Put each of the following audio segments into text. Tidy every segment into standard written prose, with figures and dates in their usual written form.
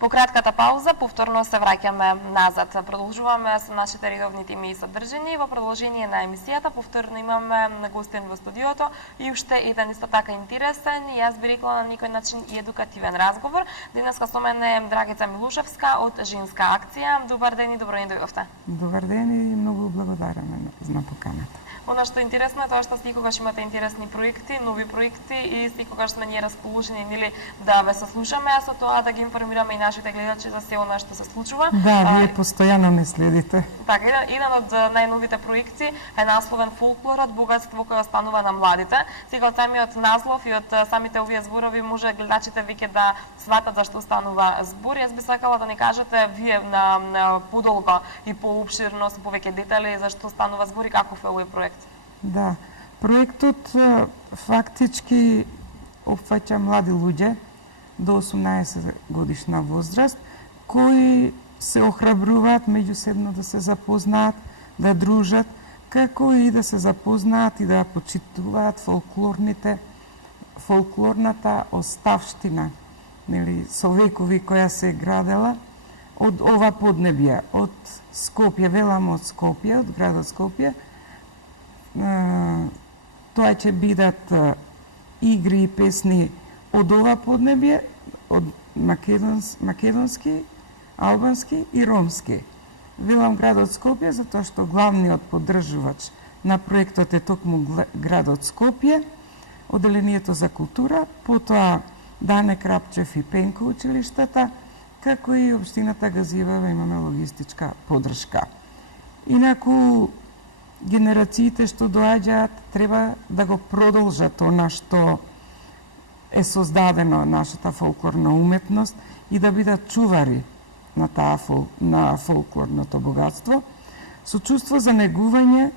По кратката пауза, повторно се враќаме назад. Продолжуваме со нашите редовни теми и содржини. Во продолжение на емисијата, повторно имаме гостин во студиото и уште еден исто така интересен, и јас би рекла на некој начин и едукативен разговор. Денеска со мене е Драгица Милушевска од Женска акција. Добар ден и добро ни дојдовте. Добар ден и многу благодараме на поканата. Она што е интересно е тоа што секогаш имате интересни проекти, нови проекти и секогаш сме ние расположени нели да ве слушаме, а со тоа да ги информираме и нашите гледачи за се она што се случува. Да, вие постојано не следите. Така, еден од најновите проекти е насловен Фолклорот, богатство кое останува на младите. Сега од самиот наслов и од самите овие зборови може гледачите веќе да сватат зашто останува збор. Јас би сакала да ни кажете вие на подолго и поопширно со повеќе детали зашто останува збор и каков е овој проект. Да, проектот фактички опфаќа млади луѓе до 18 годишна возраст кои се охрабруваат меѓусебно да се запознаат, да дружат, како и да се запознаат и да почитуваат фолклорната оставштина, нели, со векови која се градела од ова поднебје, од Скопје, велам од Скопје, од градот Скопје. Тоа ќе бидат игри и песни од ова поднебје, од македонски, албански и ромски. Велам градот Скопје затоа што главниот поддржувач на проектот е токму градот Скопје, Оделението за култура, потоа Дане Крапчев и Пенко училиштата, како и општината Газиева имаме логистичка поддршка. Инаку генерациите што доаѓаат треба да го продолжат она што е создадено нашата фолклорна уметност и да бидат чувари на на фолклорното богатство со чувство за негување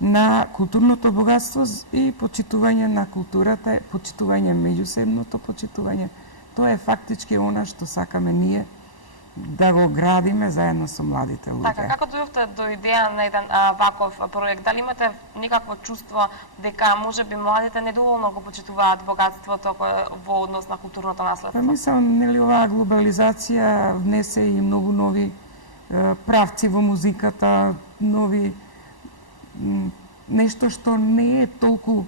на културното богатство и почитување на културата, почитување меѓусебното почитување. Тоа е фактички она што сакаме ние да го градиме заедно со младите луѓе. Така, како дојдовте до идеја на еден ваков проект? Дали имате некакво чувство дека можеби младите недоволно го почитуваат богатството во однос на културното наследство? Мислам, нели оваа глобализација внесе и многу нови правци во музиката, нови нешто што не е толку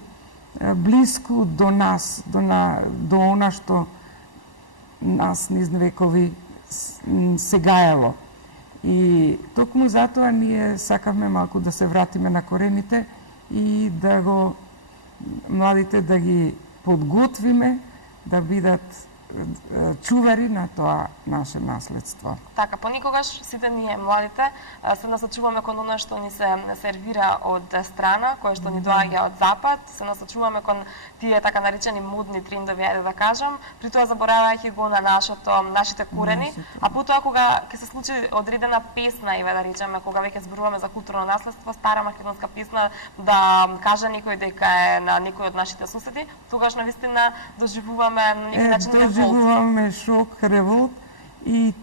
блиску до нас, до она што нас низ векови се гаело. И токму затоа ние сакавме малку да се вратиме на корените и да го младите да ги подготвиме да бидат чувари на тоа наше наследство. Така, поникогаш сите ние младите се насочуваме кон она што ни се сервира од страна, кое што ни доаѓа од запад, се насочуваме кон тие така наречени модни трендови, ајде да кажам, при тоа заборавајќи го на нашите корени, а потоа кога ќе се случи одредена песна, и да речеме, кога веќе зборуваме за културно наследство, стара македонска песна, да каже некој дека е на некој од нашите соседи, тогаш навистина доживуваме на некој начин доживуваме шок, револт и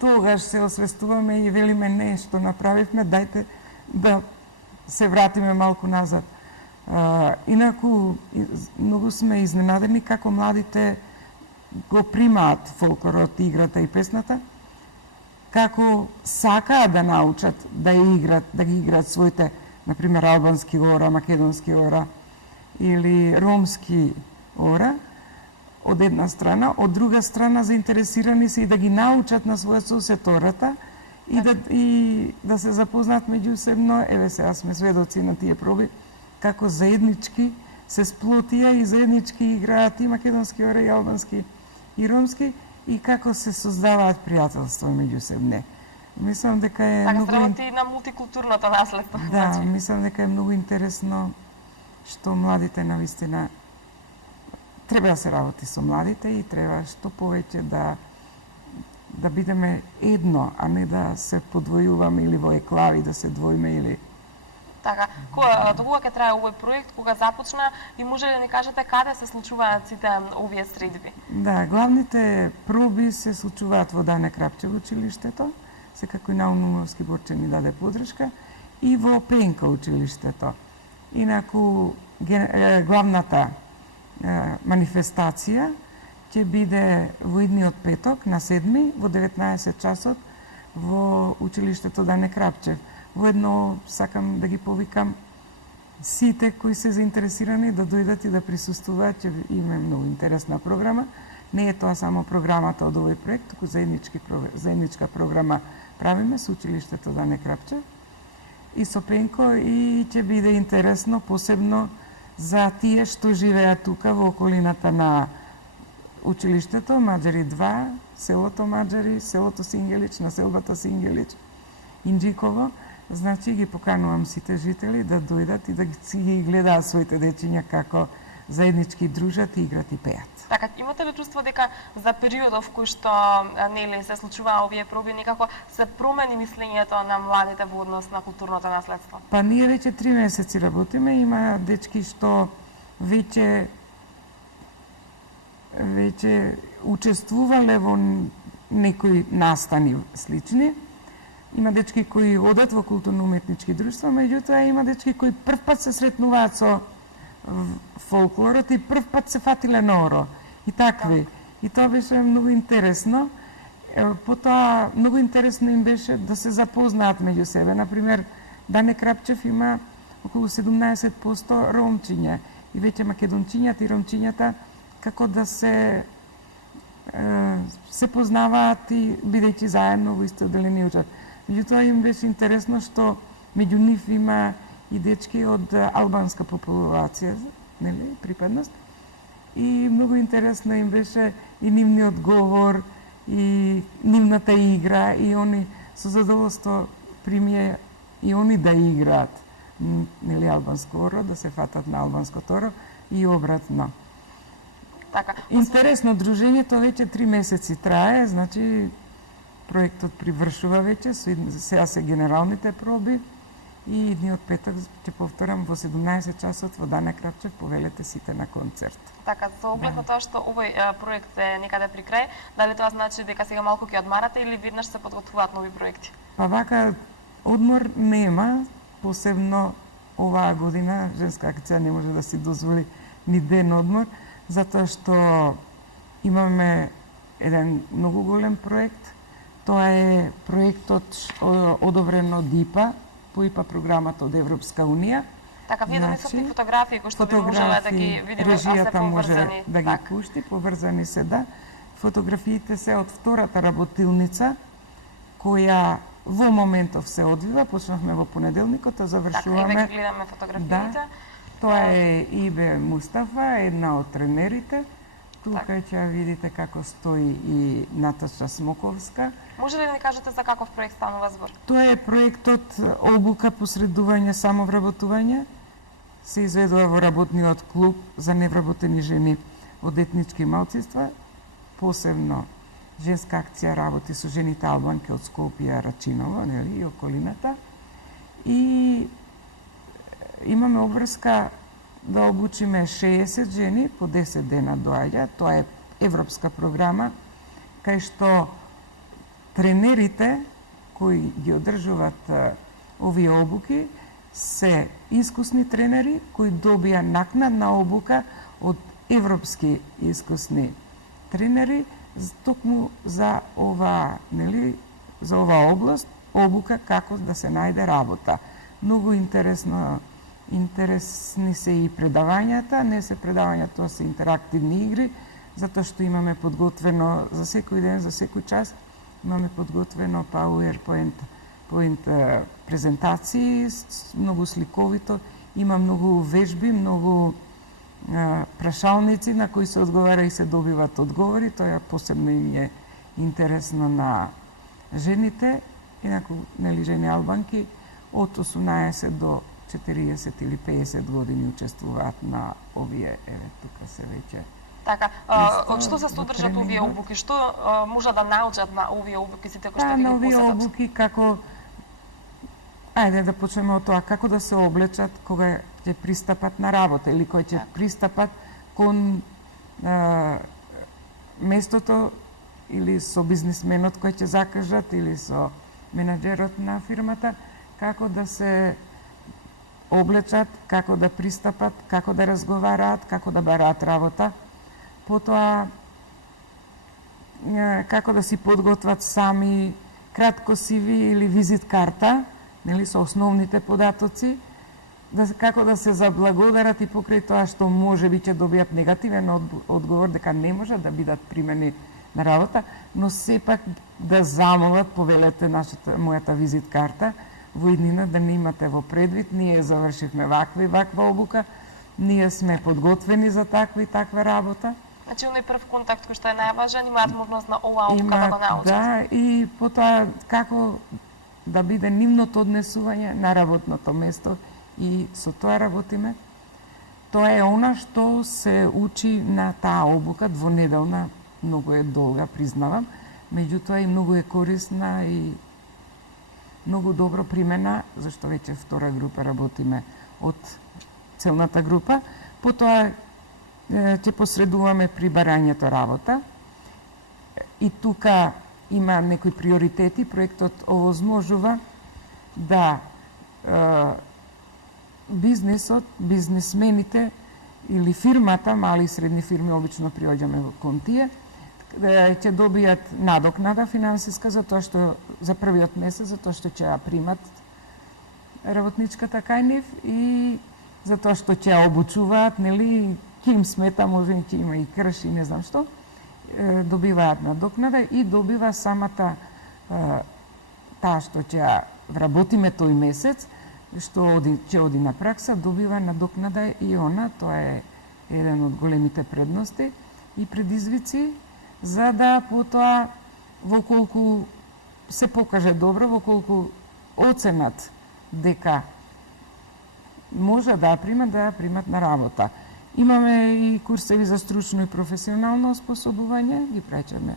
тогаш се освестуваме и велиме нешто направивме, дајте да се вратиме малку назад. Инаку многу сме изненадени како младите го примаат фолклорот, играта и песната, како сакаат да научат да ги играат своите, например, албански ора, македонски ора или ромски ора, од една страна, од друга страна заинтересирани се и да ги научат на својот сосед ората и да се запознаат меѓусебно. Еве сега сме сведоци на тие проби како заеднички се сплотија и заеднички играат и македонски ора, и албански, и ромски, и како се создаваат пријателства меѓусебне. Мислам дека е така многу работи и на мултикултурното наследство. Да, мислам дека е многу интересно што младите навистина треба да се работи со младите и треба што повеќе да бидеме едно, а не да се подвојуваме или во еклави да се двоиме или. Така, до кога ќе трае овој проект, кога започна и може да ни кажете каде се случуваат сите овие средби? Да, главните проби се случуваат во Дане Крапчев училиштето, секако и Наумовски Борче ни даде поддршка, и во Пенка училиштето. Инаку главната манифестација ќе биде во идниот петок на 7 во 19 часот во училиштето Дане Крапчев. Воедно сакам да ги повикам сите кои се заинтересирани да дојдат и да присуствуваат, ќе има многу интересна програма. Не е тоа само програмата од овој проект, туку заедничка програма правиме со училиштето Дане Крапчев и со Пенко, и ќе биде интересно посебно за тие што живеат тука во околината на училиштето Маđари 2, селото Маđари, селото Сингелич, населбата Сингелич, Инџиково. Значи ги поканувам сите жители да дојдат и да ги гледаат своите дечиња како заеднички дружат, играт и пеат. Така, имате ли чувство дека за периодов кој што нели се случуваа овие проби, некако се промени мислењето на младите во однос на културното наследство? Па ние веќе 3 месеци работиме, има дечки што веќе учествувале во некои настани слични. Има дечки кои одат во културно-уметнички друштва, меѓутоа има дечки кои првпат се сретнуваат со фолклорот и првпат се фатиле на оро. И такви. И тоа беше многу интересно. Потоа многу интересно им беше да се запознаат меѓу себе. Например, Дане Крапчев има околу 17% ромчиња и веќе македончињата и ромчињата како да се познаваат и бидејќи заедно во исто одделение учат. Меѓутоа им беше интересно што меѓу нив има и дечки од албанска популација, нели, припадност. И многу интересно им беше и нивниот говор, и нивната игра, и они со задоволство примија и они да играат, нели, албанско оро, да се фатат на албанското оро и обратно. Така. Интересно дружењето веќе 3 месеци трае, значи проектот привршува веќе, сега се генералните проби и идниот петок, ќе повторам, во 17 часот во Дане Крапчев повелете сите на концерт. Така, со оглед на тоа што овој проект е некаде при крај, дали тоа значи дека сега малку ќе одмарате или веднаш се подготвуваат нови проекти? Па вака, одмор нема, посебно оваа година Женска акција не може да си дозволи ни ден одмор, затоа што имаме еден многу голем проект. Тоа е проектот одобрен од ИПА, по ИПА програмата од Европска Унија. Така, вие донесовте фотографии кои што би можеле да ги видиме, режијата може да ги така пушти, поврзани се, да. Фотографиите се од втората работилница, која во моментов се одвива, почнавме во понеделникот, а завршуваме. Така, и веќе гледаме фотографиите. Да, тоа е Ибе Мустафа, една од тренерите. Тука ќе видите како стои и Наташа Смоковска. Може ли да ни кажете за каков проект станува збор? Тоа е проектот обука, посредување, самовработување. Се изведува во работниот клуб за невработени жени од етнички малцинства. Посебно Женска акција работи со жените албанки од Скопје, Рачиново, нели, и околината. И имаме обврска да обучиме 60 жени, по 10 дена доаѓа. Тоа е европска програма, кај што тренерите кои ги одржуваат овие обуки се искусни тренери кои добија накнадна обука од европски искусни тренери токму за ова, нели, за оваа област, обука како да се најде работа. Многу интересни се и предавањата, не се предавања, тоа се интерактивни игри, затоа што имаме подготвено за секој ден, за секој час, имаме подготвено PowerPoint презентации, многу сликовито, има многу вежби, многу прашалници на кои се одговара и се добиваат одговори, тоа посебно им е интересно на жените, инаку, нели, жени албанки од 18 до 40 или 50 години учествуваат на овие, тука се веќе. Така, од што се содржат овие обуки? Што може да научат на овие обуки сите кои што ги посетат? На овие обуки како, ајде да почнеме од тоа, како да се облечат кога ќе пристапат на работа или кои ќе пристапат кон местото или со бизнисменот кој ќе закажат или со менаџерот на фирмата, како да се облечат, како да пристапат, како да разговараат, како да бараат работа. Потоа како да си подготват сами кратко CV или визит карта, нели, со основните податоци, како да се заблагодарат и покрај тоа што може би ќе добијат негативен одговор дека не може да бидат примени на работа, но сепак да замолат, повелете мојата визит карта, во иднина да не имате во предвид, ние завршивме ваква обука, ние сме подготвени за таква и таква работа. Значи, оној прв контакт кој што е најважен, имаат можност на оваа обука да го научат. Да, и потоа како да биде нивното однесување на работното место и со тоа работиме. Тоа е она што се учи на таа обука двонеделна, многу е долга, признавам, меѓутоа и многу е корисна и многу добро примена, зашто веќе втора група работиме од целната група. Потоа ќе посредуваме при барањето работа. И тука има некои приоритети. Проектот овозможува да бизнисот, бизнисмените или фирмата, мали и средни фирми, обично приоѓаме кон тие, ќе добијат надокнада финансиска за тоа што за првиот месец, за тоа што ќе ја примат работничката кај нив и за тоа што ќе ја обучуваат, нели, ќе им смета, може ќе има и крш и не знам што, добиваат надокнада и добива самата таа што ќе ја вработиме тој месец, што ќе оди на пракса, добива надокнада и она, тоа е еден од големите предности и предизвици, за да потоа, воколку се покаже добро, воколку оценат дека може да ја примат на работа. Имаме и курсеви за стручно и професионално оспособување, ги праќаме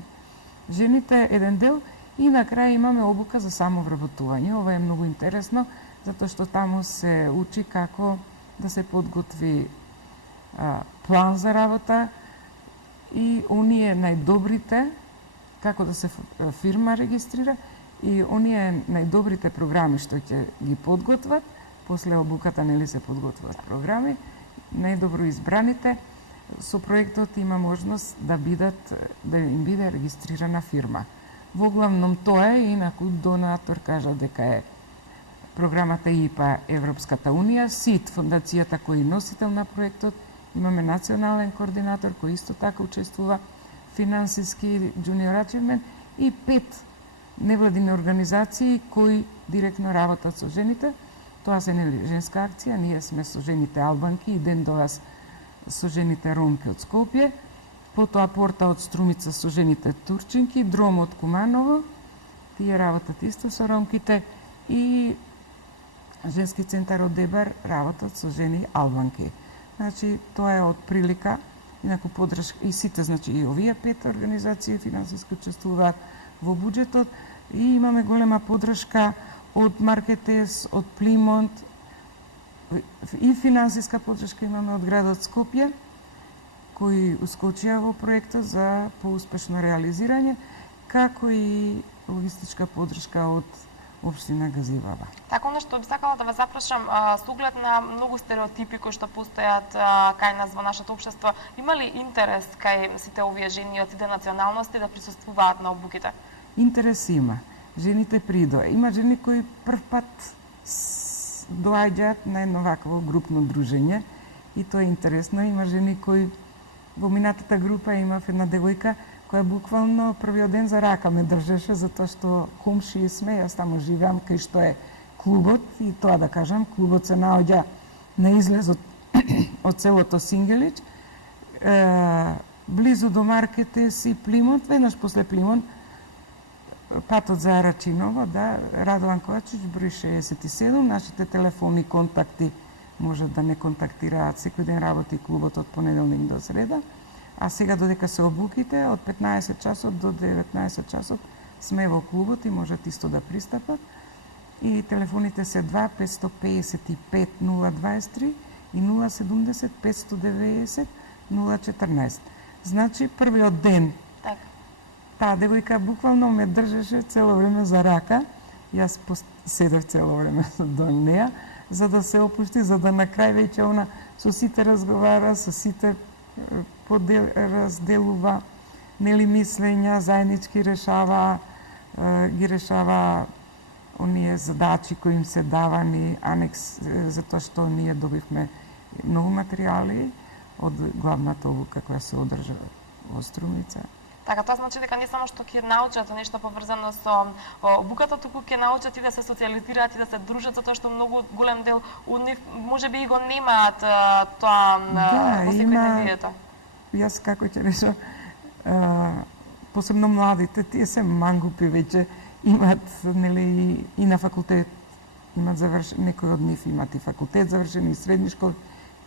жените еден дел и на крај имаме обука за самовработување. Ова е многу интересно, затоа што таму се учи како да се подготви план за работа и оние најдобрите, како да се фирма регистрира и оние најдобрите програми што ќе ги подготват, после обуката нели се подготвуваат програми, најдобро избраните, со проектот има можност да им биде регистрирана фирма. Воглавном тоа е, инаку донатор кажа дека е програмата ИПА Европската Унија, СИД, фондацијата кој е носител на проектот, имаме национален координатор кој исто така учествува, финансиски Junior Achievement и 5 невладини организации кои директно работат со жените. Тоа се нели женска акција, ние сме со жените албанки и ден до вас со жените ромки од Скопје, потоа Порта од Струмица со жените турчинки, Дром од Куманово, тие работат исто со ромките и женски центар од Дебар работат со жени албанки. Значи, тоа е од прилика, инаку подршка и сите, значи и овие 5 организации финансиски учествуваат во буџетот и имаме голема подршка од Маркетес, од Плимонт и финансиска подршка имаме од градот Скопје, кои ускочија во проектот за поуспешно реализирање, како и логистичка подршка од Општина Газивава. Така, она што би сакала да ве запрашам, со оглед на многу стереотипи кои што постојат кај нас во нашето општество, има ли интерес кај сите овие жени од сите националности да присуствуваат на обуките? Интерес има. Жените придоа. Има жени кои прв пат доаѓаат на едно вакво групно дружење и тоа е интересно. Има жени кои во минатата група имав една девојка која буквално првиот ден за рака ме држеше затоа што комшии сме, јас таму живеам кај што е клубот и тоа да кажам, клубот се наоѓа на излез од селото Сингелич, близу до Маркетес и Плимонт, веднаш после Плимонт, патот за Арачиново, да, Радован Ковачич, број 67, нашите телефони контакти можат да не контактираат, секој ден работи клубот од понеделник до среда, а сега додека се обуките, од 15 часот до 19 часот сме во клубот и можат исто да пристапат. И телефоните се 2 555 023 и 070 590 014. Значи, првиот ден таа девојка буквално ме држеше цело време за рака. Јас седев цело време до неа, за да се опушти, за да на крај веќе она со сите разговара, со сите разделува нели мислења, заеднички ги решава оние задачи кои им се давани, анекс, затоа што ние добивме многу материјали од главната обука која се одржа во Струмица. Така, тоа значи дека не само што ќе научат нешто поврзано со обуката, туку ќе научат и да се социализираат и да се дружат, затоа што многу голем дел од нив можеби и го немаат тоа во секојдневието. Јас како ќе речам, посебно младите, тие се мангупи веќе, имаат нели и на факултет, имаат некои од нив имаат и факултет завршени и средни школи,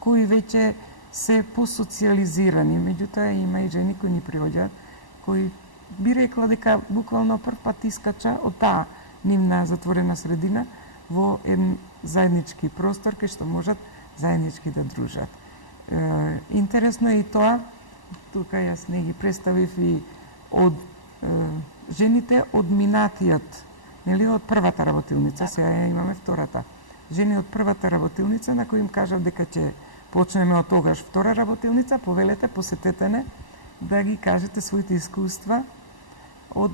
кои веќе се посоциализирани, меѓутоа има и жени кои ни приоѓаат, кои би рекла дека буквално прв пат искача од таа нивна затворена средина во еден заеднички простор кај што можат заеднички да дружат. Интересно е и тоа, тука јас не ги представив и од жените од минатиот, нели од првата работилница, сега ја имаме втората. Жени од првата работилница на кои им кажав дека ќе почнеме од тогаш втора работилница, повелете, посетете не, да ги кажете своите искуства од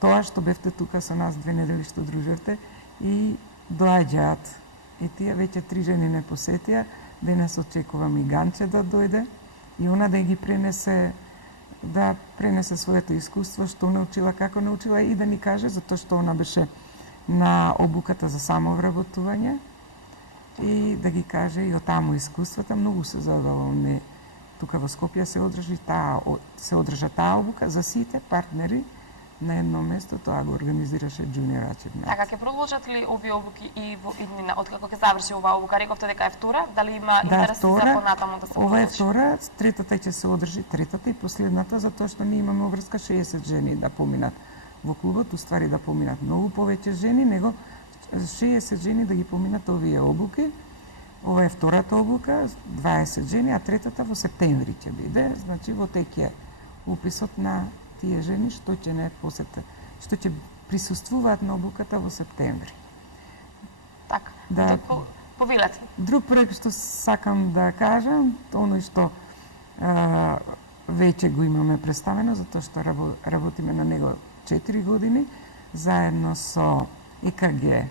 тоа што бевте тука со нас 2 недели што дружевте и доаѓаат. И тие веќе 3 жени не посетија, денес очекувам и Ганче да дојде и она да ги пренесе своето искуство, што научила, како научила и да ни каже, затоа што она беше на обуката за самовработување и да ги каже и од таму искуствата. Многу се задоволни. Тука во Скопје се одржа таа обука за сите партнери на едно место, тоа го организираше Junior Achievement. Така, ќе продолжат ли овие обуки и во иднина, откако ќе заврши оваа обука? Рековте дека е втора, дали има интерес за понатаму да се ова е втора, третата ќе се одржи, третата и последната, затоа што ние имаме обврска 60 жени да поминат во клубот, уствари да поминат многу повеќе жени, него 60 жени да ги поминат овие обуки. Ова е втората обука, 20 жени, а третата во септември ќе биде, значи во тек е уписот на тие жени што ќе не посетат, што ќе присуствуваат на обуката во септември. Така, да, повелете. Друг проект што сакам да кажам, оној што веќе го имаме представено, затоа што работиме на него 4 години, заедно со ЕКГ,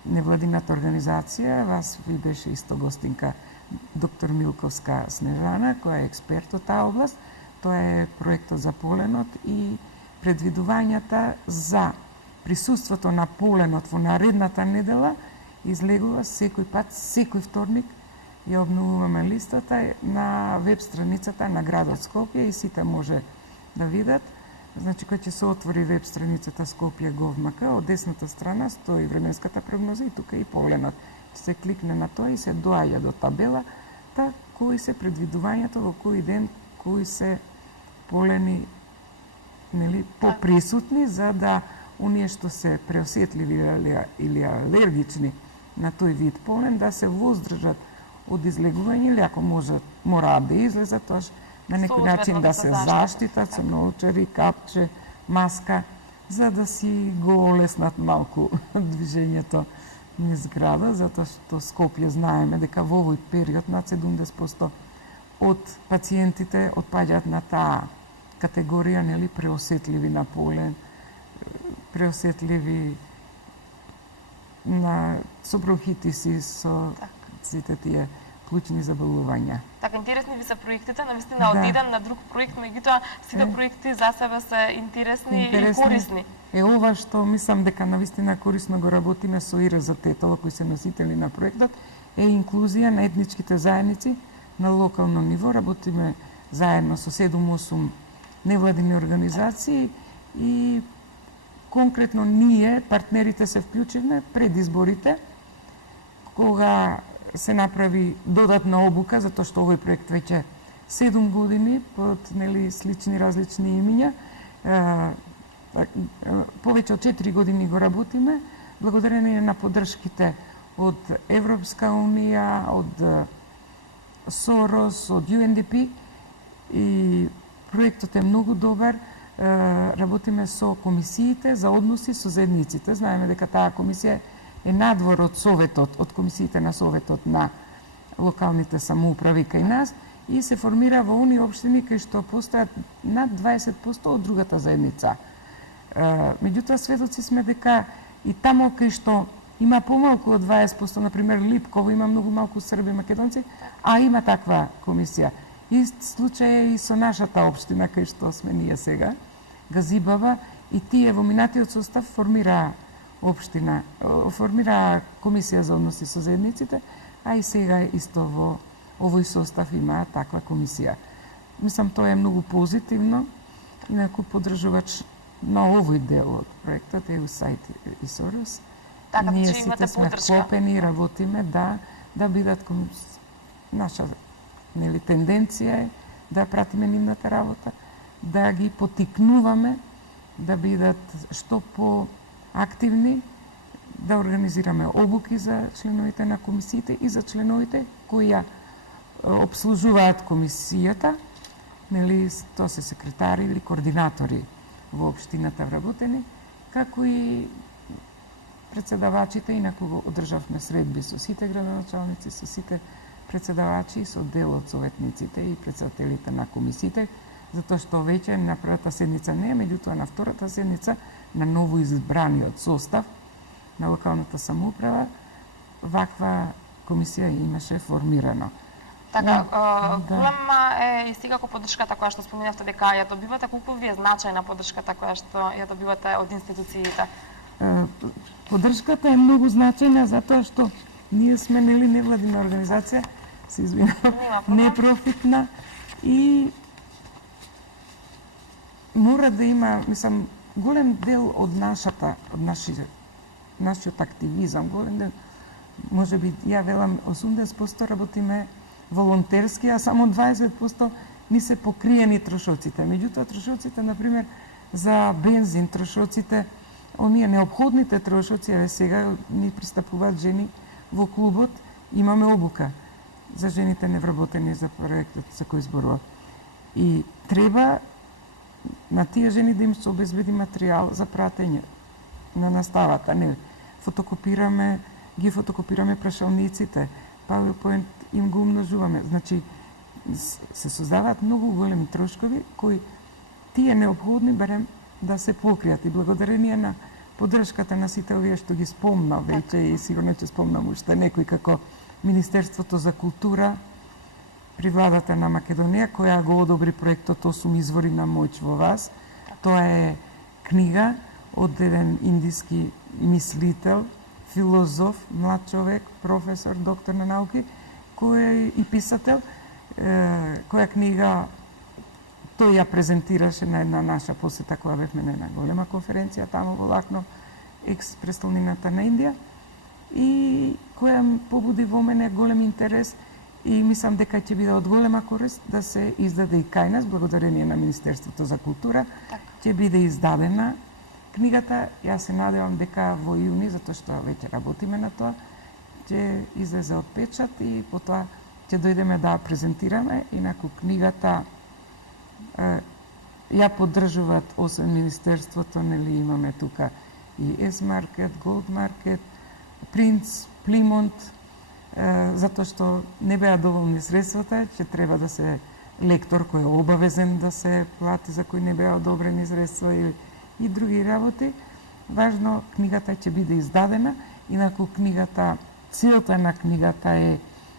невладината организација, вас ви беше исто гостинка доктор Милковска Снежана, која е експерт од таа област. Тоа е проектот за поленот и предвидувањата за присуството на поленот во наредната недела излегува секој пат, секој вторник ја обновуваме листата на веб страницата на градот Скопје и сите може да видат. Значи, кој ќе се отвори веб страницата Skopje.gov.mk, од десната страна стои временската прогноза и тука и поленот. Се кликне на тоа и се доаѓа до табелата кои се предвидувањето во кој ден, кои се полени, нели, поприсутни, за да оние што се преосетливи или алергични на тој вид полен, да се воздржат од излегување или ако мораат да излезат, тоа на некој начин да се заштитат со научари, капче, маска, за да си го олеснат малку движењето низ града, затоа што Скопје знаеме дека во овој период над 70% од пациентите отпаѓаат на таа категорија, нели, преосетливи на полен, преосетливи со бронхитиси, со сите тие клучни заболувања. Така, интересни ви се проектите, навистина од еден на друг проект, меѓутоа сите проекти за себе се интересни и корисни. Ова што мислам дека навистина корисно го работиме со ИРЗТ-ова кои се носители на проектот, е инклузија на етничките заедници на локално ниво. Работиме заедно со 7-8 невладини организации и конкретно ние, партнерите, се вклучивме пред изборите, кога се направи додатна обука, затоа што овој проект веќе 7 години под, нели, слични различни имиња. Повеќе од 4 години го работиме, благодарение на поддршките од Европска унија, од Сорос, од UNDP, и проектот е многу добар. Работиме со комисиите за односи со заедниците. Знаеме дека таа комисија е надвор од Советот, од комисиите на Советот на локалните самоуправи кај нас и се формира во оние општини кај што постојат над 20% од другата заедница. Меѓутоа, сведоци сме дека и тамо кај што има помалку од 20%, например Липково има многу малку срби македонци, а има таква комисија. Ист случај е и со нашата општина кај што сме ние сега, Газибава, и тие во минатиот состав формираа комисија за односи со заедниците, а и сега исто во овој состав има таква комисија. Мислам, тоа е многу позитивно, инаку поддржувач на овој дел од проектот е USAID и Soros. Така, ние че имате сите сме поддршка. вклопени и работиме да бидат наша тенденција е да пратиме нивната работа, да ги потикнуваме да бидат што поактивни, да организираме обуки за членовите на комисиите и за членовите кои ја обслужуваат комисијата, тоа се секретари или координатори во општината вработени, како и председавачите, инаку го одржавме средби со сите градоначалници, со сите председавачи, со дел од советниците и председателите на комисиите, затоа што веќе на првата седница не е, меѓутоа на втората седница на ново избраниот состав на локалната самоуправа, ваква комисија имаше формирано. Така, голема е и секако поддршката која што споминавте дека ја добивате, колку ви е значајна поддршката која што ја добивате од институциите? Поддршката е многу значајна затоа што ние сме невладина организација, се извинувам, непрофитна и мора да има, мислам, голем дел од нашиот активизам, голем дел, може би, ја велам, 80% работиме волонтерски, а само 20% ни се покриени трошоците. Меѓутоа, трошоците, например, за бензин, трошоците, оние необходните трошоци, сега ни пристапуваат жени во клубот, имаме обука за жените невработени за проектот за кој зборува. И треба на тие жени да им се обезбеди материјал за пратење на наставата. Не, ги фотокопираме прашалниците, PowerPoint им го умножуваме. Значи, се создаваат многу големи трошкови кои тие необходни барем да се покријат. И благодарение на поддршката на сите овие што ги спомна веќе и сигурно ќе спомнам уште некои, како Министерството за култура при владата на Македонија, која го одобри проектот 8 извори на моќ во вас. Тоа е книга од еден индиски мислител, филозоф, млад човек, професор, доктор на науки, кој и писател, која книга тој ја презентираше на една наша посета која бевме на една голема конференција тамо во Лакно, екс-престолнината на Индија, и која побуди во мене голем интерес и мислам дека ќе биде од голема корист да се издаде и кај нас, благодарение на Министерството за култура, ќе биде издадена книгата. Јас се надевам дека во јуни, затоа што веќе работиме на тоа, ќе излезе од печат и потоа ќе дојдеме да презентираме. Инаку книгата ја поддржуваат освен Министерството, имаме тука и S-Market, Gold Market, Принц, Плимонт, затоа што не беа доволни средствата, ќе треба да се лектор кој е обавезен да се плати за кој не беа одобрени средства и други работи. Важно, книгата ќе биде издадена, инаку целта на книгата е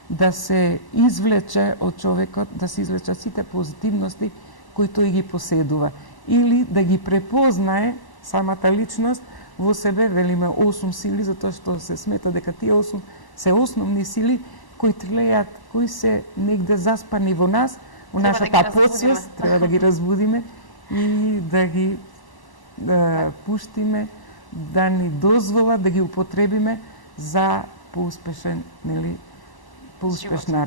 да се извлече од човекот, да се извлечат сите позитивности кои тој ги поседува, или да ги препознае самата личност во себе. Велиме 8 сили, затоа што се смета дека тие 8 се основни сили кои тлеат, кои се негде заспани во нас, во нашата подсвест, треба да ги разбудиме и да ги пуштиме, да ни дозволат да ги употребиме за поуспешна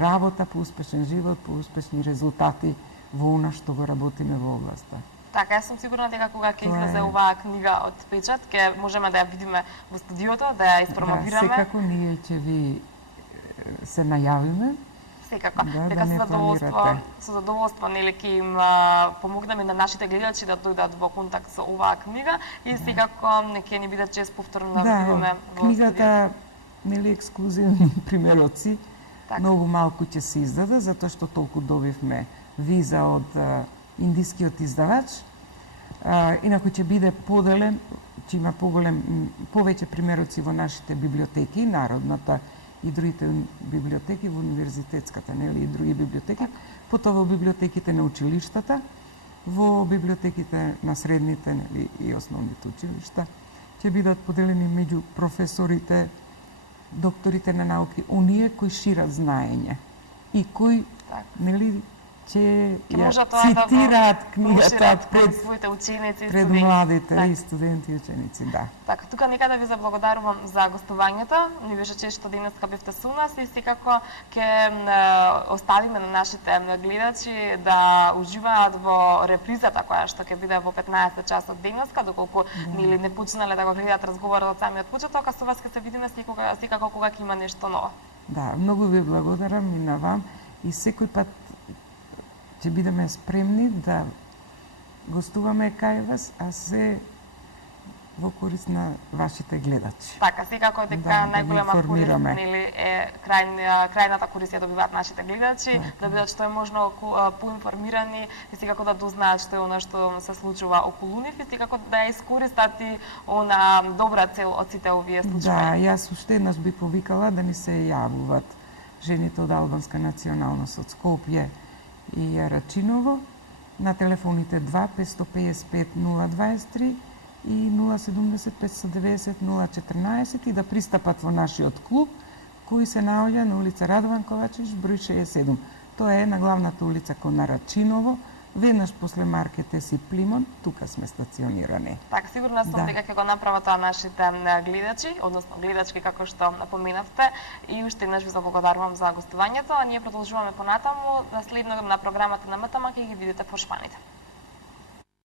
работа, поуспешен живот, поуспешни резултати во она што го работиме во областа. Така, јас сум сигурна дека кога ќе излезе оваа книга од печат, ќе можеме да ја видиме во студиото, да ја испромовираме. Секако ние ќе ви се најавиме. Секако. Дека со задоволство ќе им помогнеме на нашите гледачи да дојдат во контакт со оваа книга и секако ќе ни биде чест повторно да видиме во книгата ексклузивни примероци Така. Многу малку ќе се издаде, затоа што толку добивме виза од индискиот издавач. Инаку ќе биде поделен, ќе има повеќе примероци во нашите библиотеки, Народната и другите библиотеки, во универзитетската, нели, и други библиотеки, потоа во библиотеките на училиштата, во библиотеките на средните, нели, и основните училишта, ќе бидат поделени меѓу професорите, докторите на науки, оние кои шират знаење и кои, нели, ќе ја цитираат книгата пред своите ученици и пред студенти. младите и студенти и ученици, да. Така, тука некада ви заблагодарувам за гостувањето. Ни беше чест што денеска бевте со нас и секако ќе оставиме на нашите гледачи да уживаат во репризата која што ќе биде во 15 часот денеска, доколку нели не почнале да го гледаат разговорот од самиот почеток, а со вас ќе се видиме секако кога ќе има нешто ново. Да, многу ви благодарам и на вам и секој пат ќе бидеме спремни да гостуваме кај вас, а се во корист на вашите гледачи. Така, секако дека Да најголема ги корист информираме. нели е крајната корист ја добиваат нашите гледачи, да бидат што е можно поинформирани и секако да дознаат што е она што се случува околу нив и секако да ја искористат и она добра цел од сите овие Да, случаи. јас уште еднаш би повикала да ни се јавуваат жените од албанска националност од Скопје и Рачиново на телефоните 2 555 023 и 070 590 014 и да пристапат во нашиот клуб кој се наоѓа на улица Радован Ковачевич број 67. Тоа е на главната улица кон Рачиново, веднаш после маркет Еси Плимон, тука сме стационирани. Така, сигурна сум Да. дека ќе го направат тоа нашите гледачи, односно гледачки како што напоменавте и уште еднаш ви заблагодарувам за гостувањето, а ние продолжуваме понатаму, на следно на програмата на МТМ ќе ги видите по шпаните.